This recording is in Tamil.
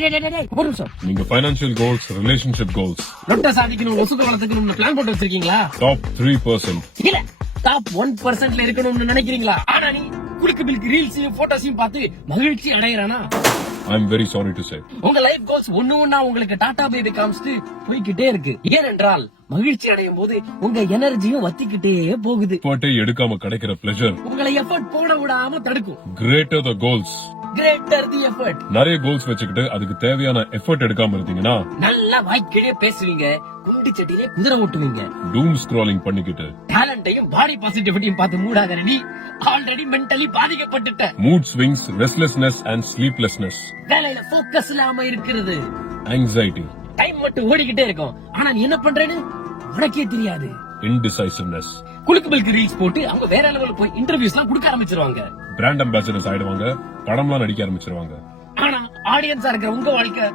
ஒரு நிமிஷம். நீங்க ஃபைனான்சியல் கோல்ஸ், ரிலேஷன்ஷிப் கோல்ஸ், நொட்ட சாதிக்கணும், ஒசுக்க வளர்த்துக்கணும்னு பிளான் போட்டு வச்சிருக்கீங்களா? டாப் 3%. இல்ல டாப் 1%ல இருக்கணும்னு நினைக்கிறீங்களா? ஆனா நீ குலுக்கு பிலுக்கு ரீல்ஸையும் போட்டோஸையும் பார்த்து மகிழ்ச்சி அடையறானா? I'm very sorry to say. உங்க லைஃப் கோல்ஸ் ஒண்ணா உங்களுக்கு டாடா பேபி காமிச்சிட்டு போய்கிட்டே இருக்கு. ஏனென்றால் மகிழ்ச்சி அடையும் போது உங்க எனர்ஜியும் வத்திக்கிட்டே போகுது. எஃபர்ட்டை எடுக்காம கிடைக்கிற பிளஷர் உங்களை எஃபர்ட் போட விடாம தடுக்கும். greater the goals. Greater the effort. நிறைய கோல்ஸ் வச்சுக்கிட்டு அதுக்கு தேவையான எஃபர்ட் எடுக்காம இருந்தீங்கன்னா நல்லா வாய்க்கிலே பேசுவீங்க, குண்டி சட்டிலே குதிரை ஓட்டுவீங்க, டூம் ஸ்க்ராலிங் பண்ணிக்கிட்டு டேலண்டையும் பாடி பாசிட்டிவிட்டியும் பார்த்து மூடாத நீ ஆல்ரெடி மென்டலி பாதிக்கப்பட்டுட்ட. Mood swings, restlessness and sleeplessness, வேலையில போக்கஸ் இல்லாம இருக்கிறது, anxiety, டைம் மட்டும் ஓடிக்கிட்டே இருக்கும். ஆனா நீ என்ன பண்றேன்னு உனக்கே தெரியாது. indecisiveness, குலுக்கு பிலுக்கு ரீல்ஸ் போட்டு அவங்க வேற லெவலுக்கு போய் இன்டர்வியூஸ் எல்லாம் கொடுக்க ஆரம்பிச்சிருவாங்க. பிராண்ட் அம்பாசிடர்ஸ் ஆயிடுவாங்க, படம்லாம் நடிக்க ஆரம்பிச்சிருவாங்க. ஆனா ஆடியன்ஸா இருக்கிற உங்க வாழ்க்கை